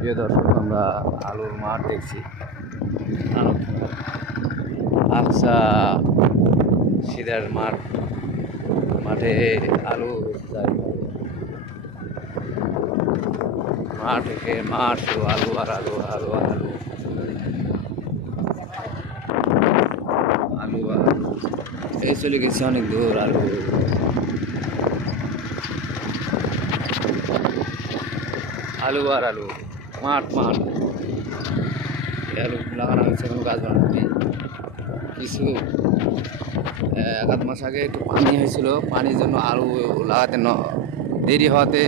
প্রিয় দর্শক, আমরা আলুর মাঠ দেখছি। আচ্ছা, সিদার মাঠে আলু মাঠ শুধু আলু আর আলু, আলু আর আলু, আলু আর আলু। এই চলে গেছে অনেক দূর আলু। আলু আর আলু, মাঠ মাঠ। আলু লাগানো হয়েছে, কোনো গাছ বানানো কিছু। এক আধ মাস আগে একটু পানি হয়েছিল, পানির জন্য আলু লাগাতে দেরি হওয়াতে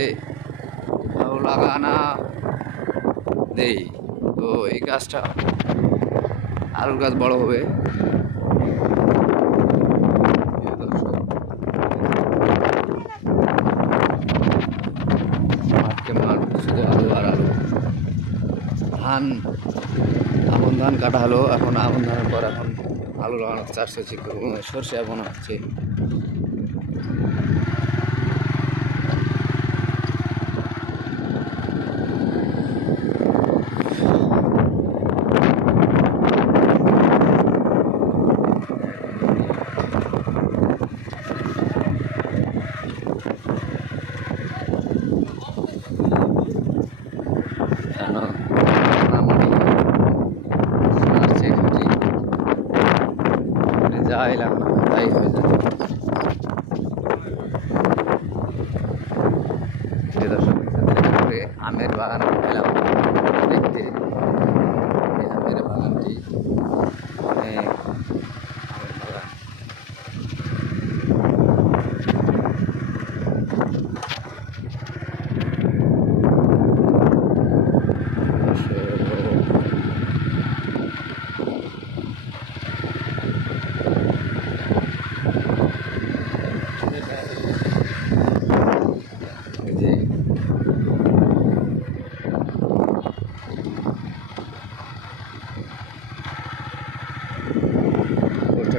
আলু লাগানা দেই। তো এই গাছটা আলুর গাছ বড় হবে। মাঠকে মাঠ, শুধু আলু আর আলু। আমন ধান কাটা হলো, এখন আমন ধানের পর এখন আলু লাগানোর চাষ হচ্ছে, সর্ষে বোনা হচ্ছে। যাই লাগলো তাই হয়ে যায়। আমের বাগান পেলাম দেখতে। আমের বাগানটি অনেক আমের বাগান।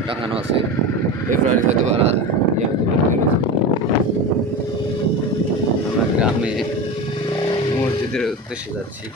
টাঙানো আছে, ফেব্রুয়ারি হয়তো আমরা গ্রামে মসজিদের উদ্দেশ্যে যাচ্ছি।